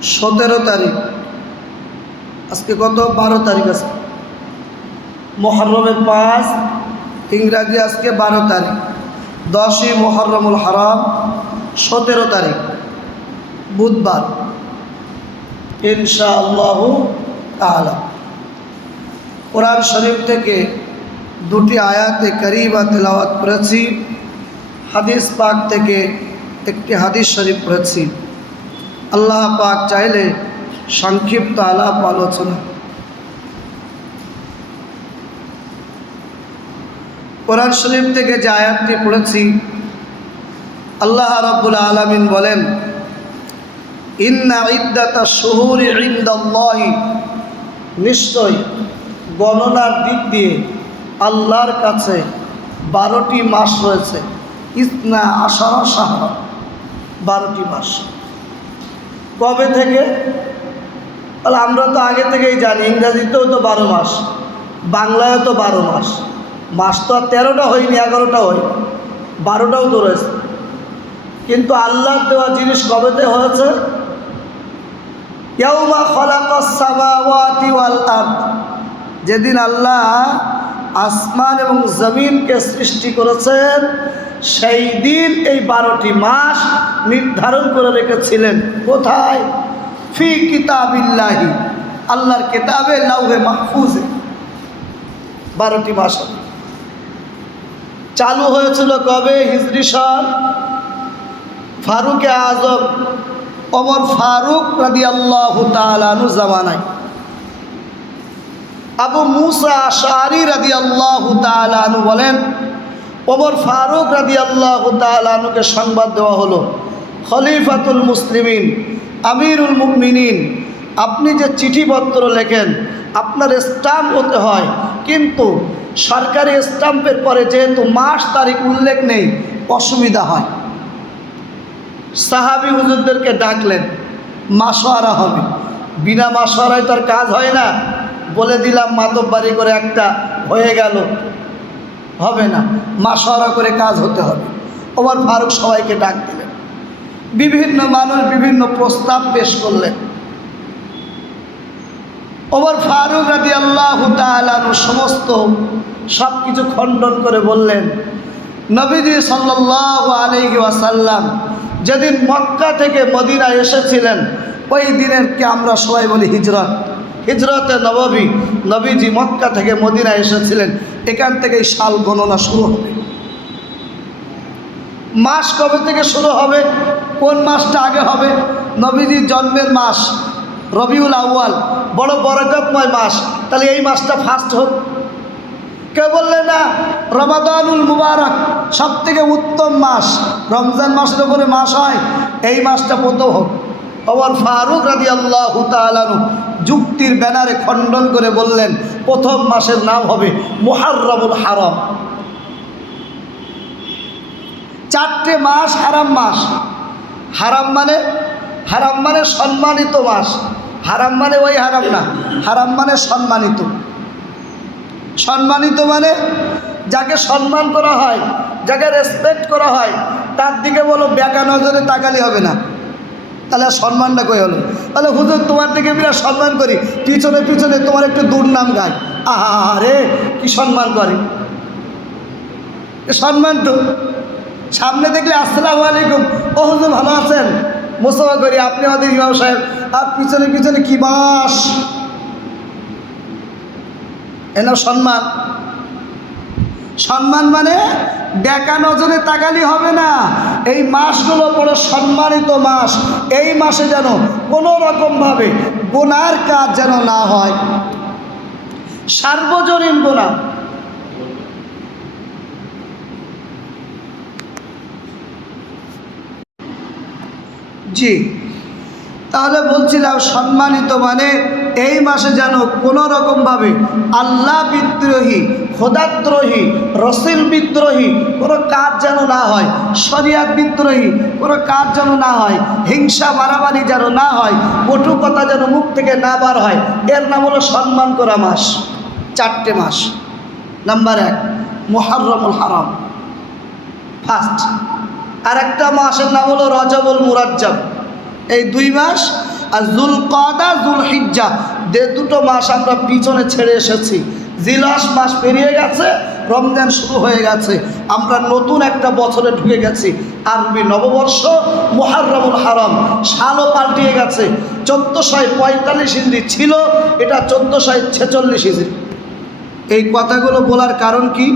17 তারিখ, আজকে কত 12 তারিখ আছে, মুহররমের 5, ইংরাজি আজকে 12 তারিখ, 10ই মুহররমুল হারাম, 17 তারিখ বুধবার ইনশাআল্লাহু তাআলা। কোরআন শরীফ থেকে দুটি আয়াতে কারিমা তেলাওয়াত করেছি, হাদিস পাক থেকে একটি হাদিস শরীফ পড়েছি। আল্লাহ পাক চাইলে সংক্ষিপ্ত আলাপ আলোচনা। কোরআন শরীফ থেকে যে আয়াতটি পড়েছি, আল্লাহ রাব্বুল আলামিন বলেন, ইন্না ইদ্দাতাশ শুহুরি ইনদাল্লাহি, নিশ্চয় গণনার দিক দিয়ে আল্লাহর কাছে 12টি মাস রয়েছে। ইসনা আশারা শাহরা, 12টি মাস। কবে থেকে? তাহলে আমরা তো আগে থেকেই জানি, ইংরাজিতেও তো 12 মাস, বাংলায়ও তো 12 মাস। মাস তো আর 13টা হয়নি, 11টা হয়নি, 12টাও তো রয়েছে। কিন্তু আল্লাহর দেওয়া জিনিস কবেতে হয়েছে? ইয়াউমা খালাকাস সামাওয়াতি ওয়াল আরদ, যেদিন আল্লাহ আসমান এবং জমিনকে সৃষ্টি করেছেন, সেই দিন এই 12টি মাস নির্ধারণ করে রেখেছিলেন। কোথায়? ফি কিতাবিল্লাহি, আল্লাহর কিতাবে লাউহে মাহফুজে 12টি মাস চালু হয়েছিল। কবে? হিজরি সন ফারুকে আজম ওমর ফারুক রাদিয়াল্লাহু তাআলা আনহু জামানায়। আবু মুসা আশআরী রাদিয়াল্লাহু তাআলা আনহু বলেন, ওমর ফারুক রাদিয়াল্লাহু তাআলা আনহুকে সংবাদ দেওয়া হলো, খলিফাতুল মুসলিমিন, আমিরুল মুমিনিন, আপনি যে চিঠিপত্র লেখেন আপনার স্টাম্প হতে হয়, কিন্তু সরকারি স্টাম্পের পরে যেহেতু মাস তারিখ উল্লেখ নেই অসুবিধা হয়। সাহাবী হুজুরদেরকে ডাকলেন, মাশওয়ারা হবে। বিনা মাশওয়ারায় তার কাজ হয় না। বলে দিলাম মাতব্বারি করে একটা হয়ে গেল, হবে না, মাশওয়ারা করে কাজ হতে হবে। ওমর ফারুক সবাইকে ডাক দিলেন, বিভিন্ন মানুষ বিভিন্ন প্রস্তাব পেশ করলেন। ওমর ফারুক রাদিয়াল্লাহু তাআলা আনহু সমস্ত সব কিছু খণ্ডন করে বললেন, নবীজি সাল্লাল্লাহু আলাইহি ওয়াসাল্লাম যেদিন মক্কা থেকে মদিনা এসেছিলেন, ওই দিনেরকে আমরা সবাই বলি হিজরত, হিজরতে নববী। নবীজি মক্কা থেকে মদিনা এসেছিলেন, এখান থেকেই সাল গণনা শুরু হবে। মাস কবে থেকে শুরু হবে? কোন মাসটা আগে হবে? নবীজির জন্মের মাস রবিউল আউয়াল, বড় বরকতময় মাস, তাহলে এই মাসটা ফার্স্ট হোক। কেউ বললেন না, রমাদানুল মুবারক সব থেকে উত্তম মাস, রমজান মাসের উপরে মাস হয়, এই মাসটা প্রথম হোক। ওমর ফারুক রাদিয়াল্লাহু তাআলা আনহু যুক্তির ব্যানারে খণ্ডন করে বললেন, প্রথম মাসের নাম হবে মুহররমুল হারাম। 4টে মাস হারাম মাস। হারাম মানে সম্মানিত মাস। হারাম মানে ওই হারাম না, হারাম মানে সম্মানিত। সম্মানিত মানে যাকে সম্মান করা হয়, যাকে রেসপেক্ট করা হয়, তার দিকে বলো বেকা নজরে তাকালি হবে না। তাহলে সম্মানটা কই হলো? তাহলে হুজুর তোমার দিকে বিরাট সম্মান করি, পিছনে পিছনে তোমার একটু দুর্নাম গায়, আরে কি সম্মান করে? সম্মান তো সামনে দেখলে আসসালামু আলাইকুম, ও হুজুর ভালো আছেন, মোসাফা করি, আপনি আমাদের ইমাম সাহেব, আর পিছনে পিছনে কি বাস, এনা সম্মান। সম্মান মানে বেকা নজরে তাকালি হবে না। এই মাসগুলো বড় সম্মানিত মাস। এই মাসে যেন কোনো রকমভাবে গুনার কাজ যেন না হয়, সার্বজনীন গুনাহ। জি, তাহলে বলছিলাম সম্মানিত মানে এই মাসে যেন কোনো রকমভাবে আল্লাহ বিদ্রোহী, খোদাদ্রোহী, রসুল বিদ্রোহী কোনো কাজ যেন না হয়, শরিয়াত বিদ্রোহী কোনো কাজ যেন না হয়, হিংসা মারামারি যেন না হয়, কটু কথা যেন মুখ থেকে না বার হয়। এর নাম হলো সম্মান করা মাস। 4টে মাস। নাম্বার 1 মুহররমুল হারাম, ফার্স্ট। আর একটা মাসের নাম হলো রজবুল মুরাজ্জব। এই 2 মাস আর যুলকাদা যুলহিজ্জা দুটো মাস আমরা পিছনে ছেড়ে এসেছি। জিলহজ মাস পেরিয়ে গেছে, রমজান শুরু হয়ে গেছে, আমরা নতুন একটা বছরে ঢুকে গেছি। আরবি নববর্ষ মুহররমুল হারাম, সালও পাল্টিয়ে গেছে। 1445 হিজরি ছিল, এটা 1446 হিজরি। এই কথাগুলো বলার কারণ কি?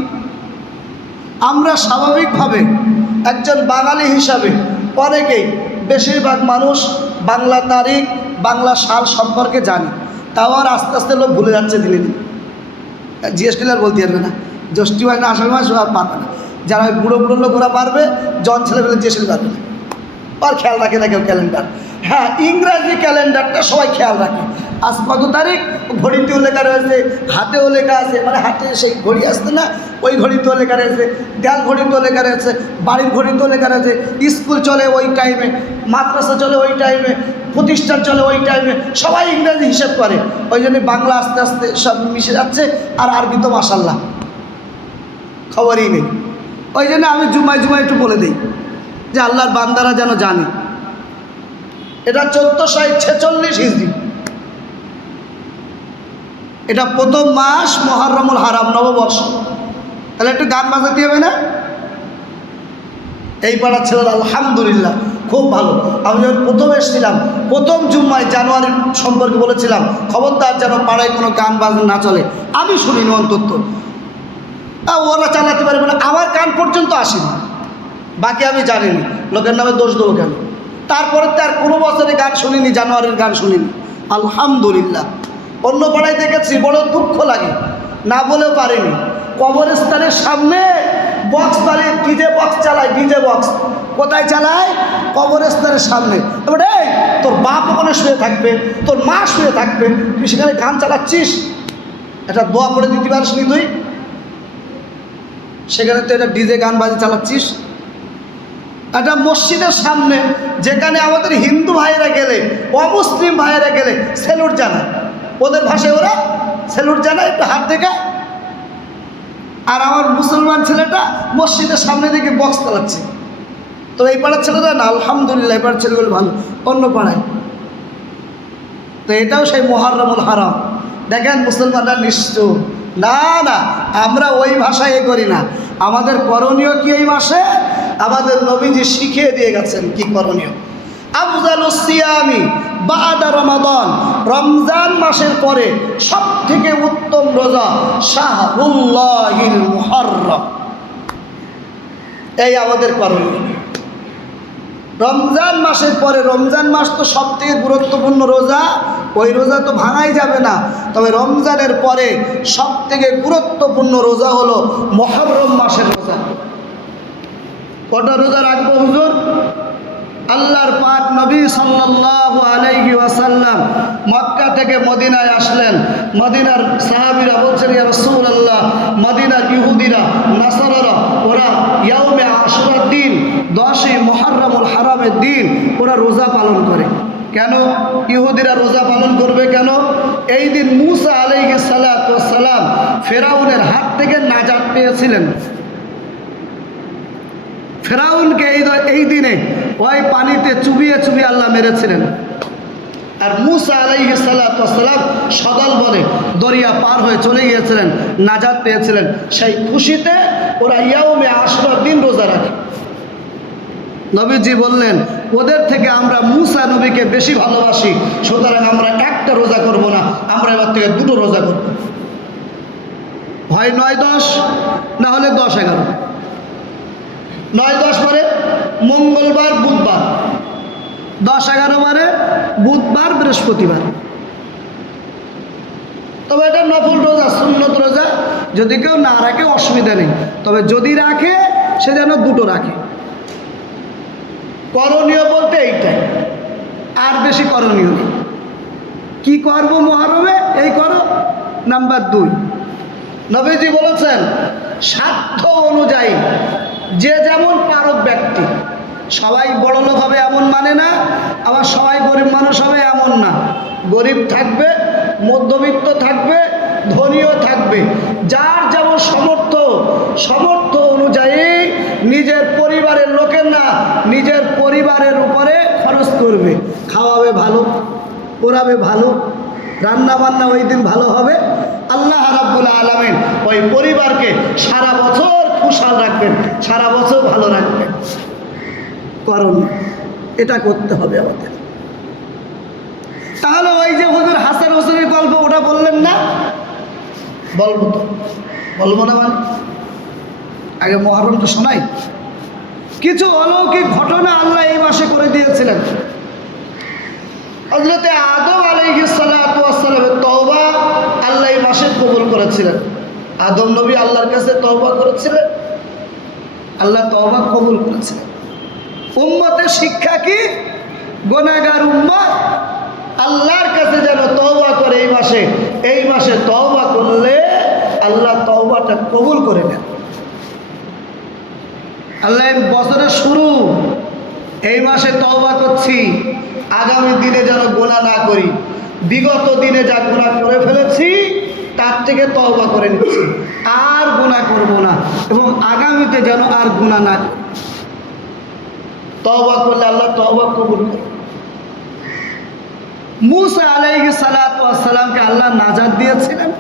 আমরা স্বাভাবিকভাবে একজন বাঙালি হিসাবে অনেকেই, বেশিরভাগ মানুষ বাংলা তারিখ, বাংলা সাল সম্পর্কে জানি, তাও আর আস্তে আস্তে লোক ভুলে যাচ্ছে দিনে দিনে। জিএসটি আর বলতে পারবে না, জ্যৈষ্ঠী মাস না আষাঢ় মাস আর পারবে না। যারা বুড়ো বুড়ো লোক ওরা পারবে, জন ছেলেবেলে জিএসটি পারবে না। আর খেয়াল রাখে না কেউ ক্যালেন্ডার। হ্যাঁ, ইংরাজি ক্যালেন্ডারটা সবাই খেয়াল রাখে। আজ কত তারিখ ঘড়িতেও লেখা রয়েছে, হাতেও লেখা আছে, মানে হাতে সেই ঘড়ি আসতে না, ওই ঘড়িতেও লেখা রয়েছে, দেয়াল ঘড়িতেও লেখা রয়েছে, বাড়ির ঘড়িতেও লেখা রয়েছে। স্কুল চলে ওই টাইমে, মাদ্রাসা চলে ওই টাইমে, প্রতিষ্ঠান চলে ওই টাইমে, সবাই ইংরাজি হিসাব করে। ওই জন্য বাংলা আস্তে আস্তে সব মিশে যাচ্ছে, আর আরবি তো মাশাল্লাহ খবরই নেই। ওই জন্য আমি জুমায় জুমায় একটু বলে দিই যে আল্লাহর বান্দারা যেন জানে এটা 1446 হিজরি, এটা প্রথম মাস মুহররমুল হারাম, নববর্ষ। তাহলে একটু গান বাজাতে হবে না? এই পাড়ার ছেলেরা আলহামদুলিল্লাহ খুব ভালো। আমি যখন প্রথম এসেছিলাম, প্রথম জুম্মায় জানুয়ারি সম্পর্কে বলেছিলাম, খবরদার যেন পাড়ায় কোনো গান বাজনা না চলে। আমি শুনিনি অন্তত, ওরা চালাতে পারবে না, আমার কান পর্যন্ত আসেনি, বাকি আমি জানিনি, লোকের নামে দোষ দেবো কেন? তারপরে তো আর কোনো বছরে গান শুনিনি, জানুয়ারির গান শুনিনি, আলহামদুলিল্লাহ। অন্য পাড়ায় দেখেছি, বড় দুঃখ লাগে, না বলেও পারিনি। কবরস্থানের সামনে বক্স চালিয়ে, ডিজে বক্স চালায়, ডিজে বক্স কোথায় চালায়? কবরস্থানের সামনে। এবার এই তোর বাপ ওখানে শুয়ে থাকবে, তোর মা শুয়ে থাকবে, তুই সেখানে গান চালাচ্ছিস, এটা দোয়া পড়ে দিতে পারিস নি তুই? সেখানে তো এটা ডিজে গান বাজে চালাচ্ছিস। একটা মসজিদের সামনে, যেখানে আমাদের হিন্দু ভাইয়েরা গেলে, অমুসলিম ভাইয়েরা গেলে স্যালুট জানায়, ওদের ভাষায় ওরা স্যালুট জানায়, একটু হাত দেখায়, আর আমার মুসলমান ছেলেটা মসজিদের সামনে দিকে বক্স চালাচ্ছে। তো এই পাড়ার ছেলেরা না, আলহামদুলিল্লাহ এই পাড়ার ছেলেগুলো ভালো, অন্য পাড়ায় তো এটাও সেই মুহররমুল হারাম। দেখেন মুসলমানরা নিশ্চয় না, না আমরা ওই ভাষায় এ করি না। আমাদের করণীয় কি এই মাসে? আমাদের নবীজি শিখিয়ে দিয়ে গেছেন কি করণীয়। আফজালুস সিয়ামি বাদা রমাদান, রমজান মাসের পরে সব থেকে উত্তম রোজা শাহরুল্লাহিল মুহররম। এই আমাদের করণীয়। রমজান মাসের পরে, রমজান মাস তো সব থেকে গুরুত্বপূর্ণ রোজা, ওই রোজা তো ভাঙাই যাবে না। তবে রমজানের পরে সব থেকে গুরুত্বপূর্ণ রোজা হলো মুহররম মাসের রোজা। কটা রোজা রাখবো হুজুর? আল্লাহর পাক নবী সাল্লাল্লাহু আলাইহি ওয়াসাল্লাম মক্কা থেকে মদিনায় আসলেন। মদিনার সাহাবীরা বলছেন, ইয়া রাসূলুল্লাহ, মদিনার ইহুদিরা, নাসারারা ওরা ইয়াউমে আশুরার দিন, 10ই মুহররমুল হারামের দিন ওরা রোজা পালন করে। কেন ইহুদিরা রোজা পালন করবে কেন? এই দিন মূসা আলাইহিস সালাতু ওয়াস সালাম ফেরাউনের হাত থেকে নাজাত পেয়েছিলেন। ফেরাউনকে এই দিনে ওই পানিতে চুবিয়ে চুবিয়ে আল্লাহ মেরেছিলেন। আর মূসা আলাইহিস সালাতু ওয়াস সালাম সদল বলে দরিয়া পার হয়ে চলে গিয়েছিলেন, নাজাত পেয়েছিলেন। সেই খুশিতে ওরা ইয়াউমে আশুরার দিন রোজা রাখে। নবীজি বললেন, ওদের থেকে আমরা মূসা নবীকে বেশি ভালোবাসি, সুতরাং আমরা একটা রোজা করব না, আমরা এবার থেকে 2টো রোজা করব। হয় 9-10, না হলে 10-11। 9-10 মানে মঙ্গলবার বুধবার, 10-11 মানে বুধবার বৃহস্পতিবার। তবে এটা নফল রোজা, সুন্নত রোজা, যদি কেউ না রাখে অসুবিধা নেই, তবে যদি রাখে সে যেন 2টো রাখে। করণীয় বলতে এইটাই, আর বেশি করণীয় নেই। কি করবো মুহররমে? এই করো। নাম্বার 2, নবীজি বলেছেন সাধ্য অনুযায়ী যে যেমন পারক ব্যক্তি, সবাই বড় লোক হবে এমন মানে না, আবার সবাই গরিব মানুষ হবে এমন না। গরিব থাকবে, মধ্যবিত্ত থাকবে, ধনীও থাকবে, যার যেমন সামর্থ্য অনুযায়ী নিজের পরিবারের লোকের না, নিজের পরিবারের উপরে খরচ করবে, খাওয়াবে ভালো, ওরাবে ভালো, রান্না বান্না ওই দিন ভালো হবে। আল্লাহ রাব্বুল আলামিন ওই পরিবারকে সারা বছর খুশহাল রাখবেন, সারা বছর ভালো রাখবেন। করণ এটা করতে হবে আমাদের। তাহলে ওই যে হুজুর হাসান হোসেনের গল্প ওটা বললেন না? বলবো তো, বলবো না মানে? আগে মুহররমটা শোনাই। কিছু অলৌকিক ঘটনা আল্লাহ এই মাসে করে দিয়েছিলেন। হযরত আদম আলাইহিস সালাতু ওয়াস সালামের তওবা আল্লাহ এই মাসে কবুল করেছিলেন। আদম নবী আল্লাহর কাছে তওবা করেছিলেন, আল্লাহ তওবা কবুল করেছিলেন। উম্মতের শিক্ষা কি? গুনাহগার উম্মত আল্লাহর কাছে যেন তওবা করে এই মাসে তওবা করলে আল্লাহ তওবাটা কবুল করে নেন। আল্লাহ বছরের শুরু এই মাসে তওবা করছি, আগামী দিনে যেন গুনাহ না করি, বিগত দিনে যা গুনাহ করে ফেলেছি তার থেকে তওবা করে নিচ্ছি, আর গুনাহ করব না এবং আগামীতে যেন আর গুনাহ না করি। তওবা করলে আল্লাহ তওবা কবুল করে। মূসা আলাইহিস সালাতু ওয়াস সালামকে আল্লাহ নাজাত দিয়েছিলেন।